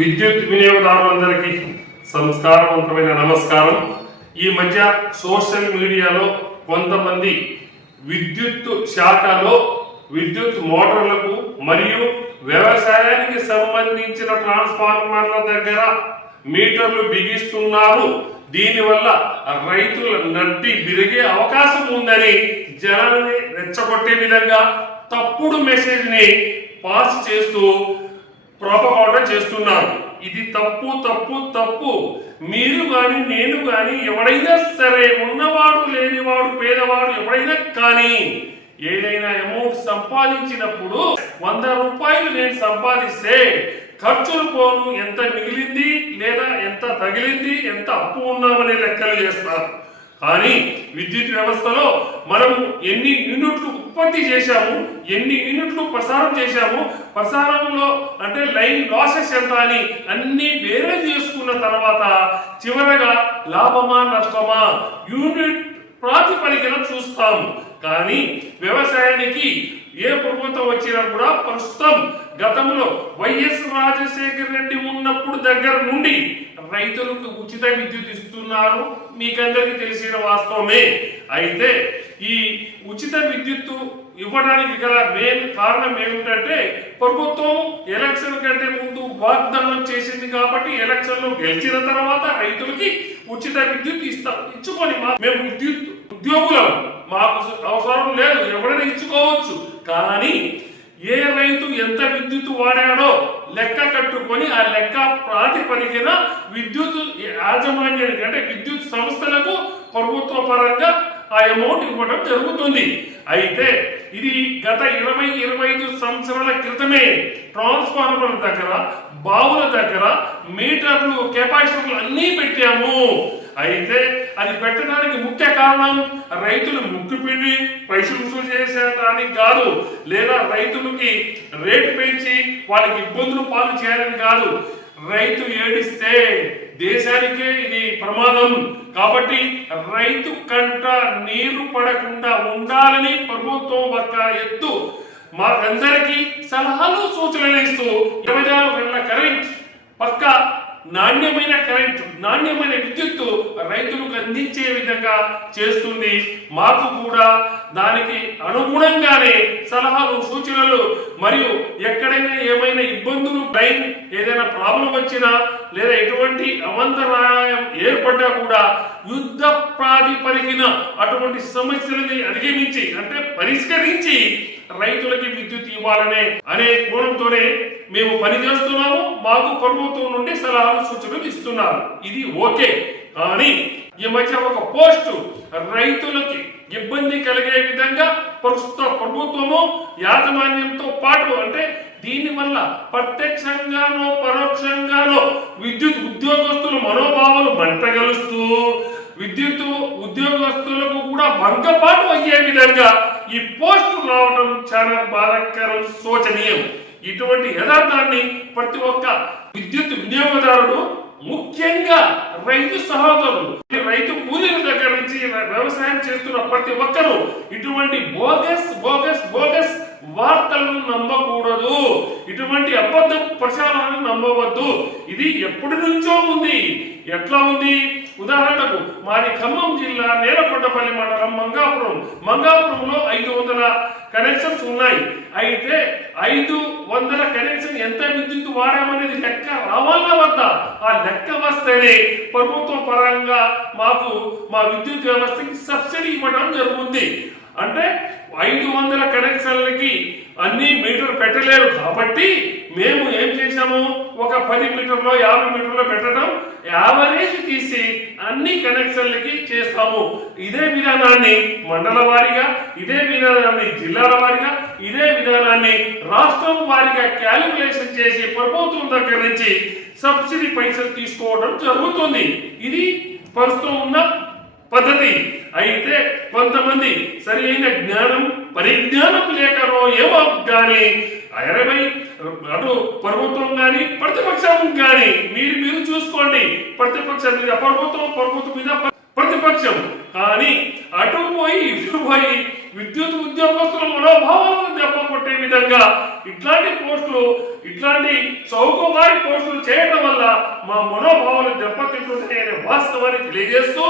విద్యుత్ వినియోగదారులందరికీ సంస్కారవంతమైన నమస్కారం. ఈ మధ్య సోషల్ మీడియాలో కొంతమంది విద్యుత్ శాఖలో విద్యుత్ మోటార్లకు మరియు వ్యవసాయానికి సంబంధించిన ట్రాన్స్ఫార్మర్ల దగ్గర మీటర్లు బిగిస్తున్నారు, దీనివల్ల రైతుల నడ్డి విరిగే అవకాశం ఉందని జనాన్ని రెచ్చగొట్టే విధంగా తప్పుడు మెసేజ్ ని పాస్ చేస్తూ ప్రోపగాండా చేస్తున్నారు. ఇది తప్పు తప్పు తప్పు. మీరు కానీ నేను కానీ ఎవడైనా సరే, ఉన్నవాడు లేనివాడు పేదవాడు ఎవడైనా కానీ ఏదైనా అమౌంట్ సంపాదించినప్పుడు 100 రూపాయలు నేను సంపాదిస్తే ఖర్చులు పోను ఎంత మిగిలింది లేదా ఎంత తగిలింది ఎంత అప్పు ఉన్నామనే లెక్కలు చేస్తారు. కానీ విద్యుత్ వ్యవస్థలో మనం ఎన్ని యూనిట్లు ఉత్పత్తి చేశాము, ఎన్ని యూనిట్లు ప్రసారం చేశాము, ప్రసారంలో అంటే లైన్ లాసెస్ ఎంత అని అన్ని వేరే చేసుకున్న తర్వాత చివరగా లాభమా నష్టమా యూనిట్ ప్రాతిపదికన చూస్తాము. కానీ వ్యవసాయానికి ఏ ప్రభుత్వం వచ్చినా కూడా ప్రస్తుతం గతంలో వైఎస్ రాజశేఖర రెడ్డి ఉన్నప్పుడు దగ్గర నుండి రైతులకు ఉచిత విద్యుత్ ఇస్తున్నారు, మీకందరికీ తెలిసిన వాస్తవమే. అయితే ఈ ఉచిత విద్యుత్తు ఇవ్వడానికి గల మెయిన్ కారణం ఏమిటంటే ప్రభుత్వం ఎలక్షన్ కంటే ముందు వాగ్దానం చేసింది కాబట్టి ఎలక్షన్ లో గెలిచిన తర్వాత రైతులకి ఉచిత విద్యుత్ ఇచ్చుకొని మేము విద్యుత్ ఉద్యోగులం, మాకు అవసరం లేదు, ఎవరైనా ఇచ్చుకోవచ్చు. కానీ ఏ రైతు ఎంత విద్యుత్ వాడాడో లెక్క కట్టుకొని ఆ లెక్క ప్రాతిపదికన విద్యుత్ యాజమాన్యానికి అంటే విద్యుత్ సంస్థలకు ప్రభుత్వ పరంగా ఆ అమౌంట్ ఇవ్వడం జరుగుతుంది. అయితే ఇది గత 20-25 సంవత్సరాల క్రితమే ట్రాన్స్ఫార్మర్ల దగ్గర, బావుల దగ్గర మీటర్లు, కెపాసిటర్లు అన్నీ పెట్టాము. అయితే అది పెట్టడానికి ముఖ్య కారణం రైతులు ముక్కుపిండి పైసలు వసూలు చేసేదానికి కాదు, లేదా రైతులకి రేటు పెంచి వాళ్ళకి ఇబ్బందులు పాలు చేయాలని కాదు. రైతు ఏడిస్తే దేశానికే ఇది ప్రమాదం. కాబట్టి రైతు కంట నీరు పడకుండా ఉండాలని ప్రభుత్వం ఒక ఎత్తు మాకందరికీ సలహాలు సూచనలు ఇస్తూ 24 గంటల కరెంట్ పక్క నాణ్యమైన కరెంట్, నాణ్యమైన విద్యుత్తు రైతులకు అందించే విధంగా చేస్తుంది. మాకు కూడా దానికి అనుగుణంగానే సలహాలు సూచనలు మరియు ఎక్కడైనా ఏమైనా ఇబ్బందులు, లైన్ ఏదైనా ప్రాబ్లం వచ్చినా లేదా ఎటువంటి అవంతరాయం ఏర్పడ్డా కూడా యుద్ధ ప్రాతిపదికన అటువంటి సమస్యలని అధిగమించి అంటే పరిష్కరించి రైతులకి విద్యుత్ ఇవ్వాలనే అనే కోణంతోనే మేము పనిచేస్తున్నాము. మాకు ప్రభుత్వం నుండి సలహాలు సూచనలు ఇస్తున్నారు, ఇది ఓకే. కానీ ఈ మధ్య ఒక పోస్టు రైతులకి ఇబ్బంది కలిగే విధంగా ప్రస్తుత ప్రభుత్వము యాజమాన్యంతో పాటు అంటే దీనివల్ల ప్రత్యక్షంగానో పరోక్షంగానో విద్యుత్ ఉద్యోగస్తుల మనోభావాలు మంటగలుస్తూ విద్యుత్ ఉద్యోగస్తులకు కూడా భంగపాటు అయ్యే విధంగా ఈ పోస్టు రావడం చాలా బాధాకరం, శోచనీయం. ఇటువంటి యథార్థాన్ని ప్రతి ఒక్క విద్యుత్ వినియోగదారుడు, ముఖ్యంగా రైతు సహోదరులు, రైతు కూలీల దగ్గర నుంచి వ్యవసాయం చేస్తున్న ప్రతి ఒక్కరూ ఇటువంటి బోగస్ బోగస్ బోగస్ వార్తలను నమ్మకూడదు, ఇటువంటి అబద్ధ ప్రచారాలను నమ్మవద్దు. ఇది ఎప్పటి నుంచో ఉంది. ఎట్లా ఉంది? ఉదాహరణకు మాది ఖమ్మం జిల్లా నేలకొండపల్లి మండలం మంగాపురంలో 500 కనెక్షన్స్ ఉన్నాయి. అయితే 500 కనెక్షన్ ఎంత విద్యుత్ వాడామనేది లెక్క రావాలా వద్దా? ఆ లెక్క వస్తేనే ప్రభుత్వ పరంగా మాకు మా విద్యుత్ వ్యవస్థకి సబ్సిడీ ఇవ్వడం జరుగుతుంది. అంటే 500 కనెక్షన్లకి అన్ని మీటర్లు పెట్టలేరు కాబట్టి మేము ఏం చేశాము, ఒక 10 మీటర్లో 50 మీటర్లో పెట్టడం, యావరేజ్ తీసి అన్ని కనెక్షన్లకి చేస్తాము. ఇదే విధానాన్ని మండల వారీగా, ఇదే విధానాన్ని జిల్లాల వారీగా, ఇదే విధానాన్ని రాష్ట్రం వారీగా క్యాలిక్యులేషన్ చేసి ప్రభుత్వం దగ్గర నుంచి సబ్సిడీ పైసలు తీసుకోవడం జరుగుతుంది. ఇది ప్రస్తుతం ఉన్న పద్ధతి. అయితే కొంతమంది సరి అయిన జ్ఞానం పరిజ్ఞానం లేకనో ఏమో కానీ అటు ప్రభుత్వం కానీ ప్రతిపక్షం కానీ మీరు చూసుకోండి, ప్రతిపక్షం మీద ప్రభుత్వం మీద ప్రతిపక్షం, కానీ అటు పోయి విద్యుత్ ఉద్యోగస్తుల మనోభావాలను దెబ్బ కొట్టే విధంగా ఇట్లాంటి పోస్టులు, ఇట్లాంటి చౌకబారి పోస్టులు చేయడం వల్ల మా మనోభావాలు దెబ్బతింటున్నాయనే వాస్తవాన్ని తెలియజేస్తూ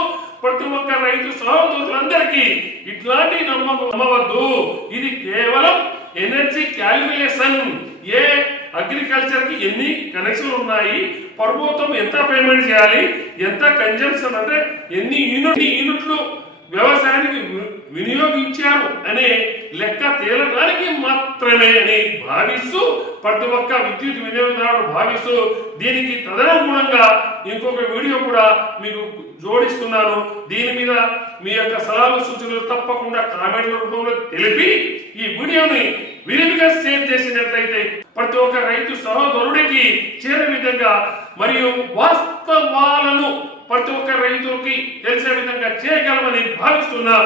ప్రతి ఒక్క రైతు సహోదరులందరికీ ఇట్లాంటి నమ్మవద్దు. ఇది కేవలం ఎనర్జీ క్యాలిక్యులేషన్. ఏ అగ్రికల్చర్ కి ఎన్ని కనెక్షన్లు ఉన్నాయి, ప్రభుత్వం ఎంత పేమెంట్ చేయాలి, ఎంత కన్జంప్షన్ అంటే ఎన్ని యూనిట్లు వ్యవసాయానికి వినియోగించారు అనే లెక్క తేలడానికి మాత్రమే అని భావిస్తూ ప్రతి ఒక్క విద్యుత్ వినియోగదారుడు భావిస్తూ దీనికి తదనుగుణంగా ఇంకొక వీడియో కూడా మీకు జోడిస్తున్నాను. దీని మీద మీ యొక్క సలహాలు సూచనలు తప్పకుండా కామెంట్ల రూపంలో తెలిపి ఈ వీడియోని విరివిగా షేర్ చేసినట్లయితే ప్రతి ఒక్క రైతు సహోదరుడికి చేరే విధంగా మరియు వాస్తవాలను ప్రతి ఒక్క రైతుకి తెలిసే విధంగా చేయగలమని భావిస్తున్నా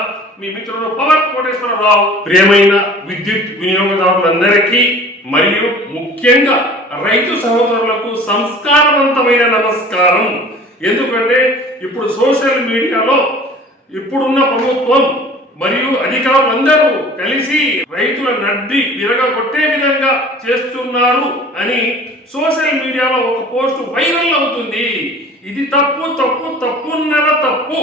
మీ మిత్రుడు పవర్ కోటేశ్వరరావు. ప్రియమైన విద్యుత్ వినియోగదారులందరికీ మరియు ముఖ్యంగా రైతు సహోదరులకు సంస్కారవంతమైన నమస్కారం. ఎందుకంటే ఇప్పుడు సోషల్ మీడియాలో ఇప్పుడున్న ప్రభుత్వం మరియు అధికారులందరూ కలిసి రైతుల నడ్డి విరగొట్టే విధంగా చేస్తున్నారు అని సోషల్ మీడియాలో ఒక పోస్ట్ వైరల్ అవుతుంది. ఇది తప్పున్నర తప్పు.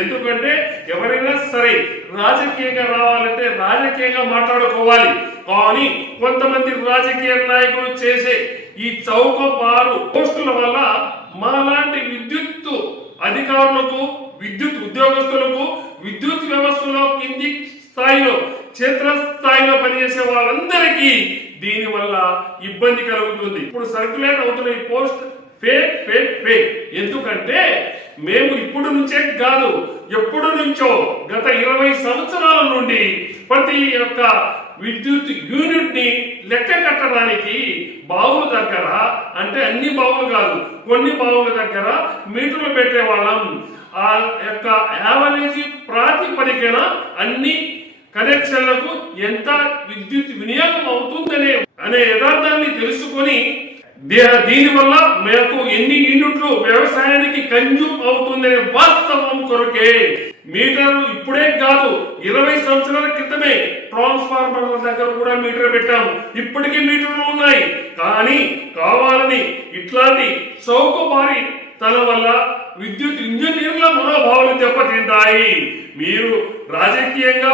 ఎందుకంటే ఎవరైనా సరే రాజకీయంగా రావాలంటే రాజకీయంగా మాట్లాడుకోవాలి. కానీ కొంతమంది రాజకీయ నాయకులు చేసే ఈ చౌకబారు పోస్టుల వల్ల మాలాంటి విద్యుత్ అధికారులకు, విద్యుత్ ఉద్యోగస్తులకు, విద్యుత్ వ్యవస్థలో కింది స్థాయిలో క్షేత్రస్థాయిలో పనిచేసే వాళ్ళందరికీ దీని వల్ల ఇబ్బంది కలుగుతుంది. ఇప్పుడు సర్క్యులేట్ అవుతున్న ఈ పోస్ట్ ఫేక్. ఎందుకంటే మేము ఇప్పుడు నుంచే కాదు, ఎప్పుడు నుంచో గత 20 సంవత్సరాల నుండి ప్రతి ఒక్క విద్యుత్ యూనిట్ ని లెక్క కట్టడానికి బావుల దగ్గర, అంటే అన్ని బావులు కాదు కొన్ని బావుల దగ్గర మీటర్లు పెట్టే వాళ్ళం. ఆ యొక్క యావరేజ్ ప్రాతిపదికన అన్ని కనెక్షన్లకు ఎంత విద్యుత్ వినియోగం అవుతుందనే యథార్థాన్ని తెలుసుకొని దీని వల్ల మనకు ఎన్ని యూనిట్లు వ్యవసాయానికి కన్జ్యూమ్ అవుతుందనే వాస్తవం కొరకే మీటర్లు ఇప్పుడే కాదు 20 సంవత్సరాల క్రితమే ట్రాన్స్ఫార్మర్ల దగ్గర కూడా మీటర్ పెట్టాము. ఇప్పటికీ మీటర్లు ఉన్నాయి. కానీ కావాలని ఇట్లాంటి చౌకబారి తన వల్ల విద్యుత్ ఇంజనీర్ల మనోభావాలు దెబ్బతింటాయి. మీరు రాజకీయంగా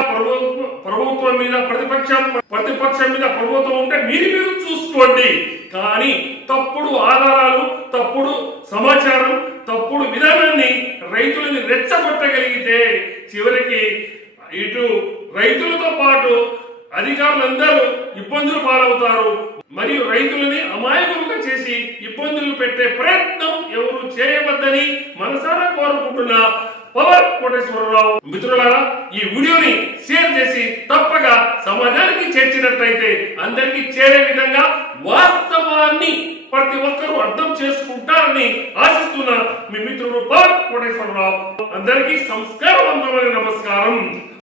ప్రభుత్వం మీద ప్రతిపక్షం మీద ప్రభుత్వం ఉంటే మీరు చూసుకోండి. కానీ తప్పుడు ఆధారాలు, తప్పుడు సమాచారం, తప్పుడు విధానాన్ని రైతులని రెచ్చగొట్టగలిగితే చివరికి ఇటు రైతులతో పాటు అధికారులందరూ ఇబ్బందులు పాలవుతారు. మరియు రైతులని అమాయకులుగా చేసి ఇబ్బందులు పెట్టే ప్రయత్నం ఎవరు చేయవద్దని మనసారా కోరుకుంటున్నా. పవర్ కోటేశ్వరరావు. మిత్రులారా, ఈ వీడియోని షేర్ చేసి తప్పగా సమాజానికి చేర్చినట్లయితే అందరికీ చేరే విధంగా వాస్తవాన్ని ప్రతి ఒక్కరూ అర్థం చేసుకుంటారని ఆశిస్తున్నా మీ మిత్రుడు పవర్ కోటేశ్వరరావు. అందరికీ సంస్కారవంతమైన నమస్కారం.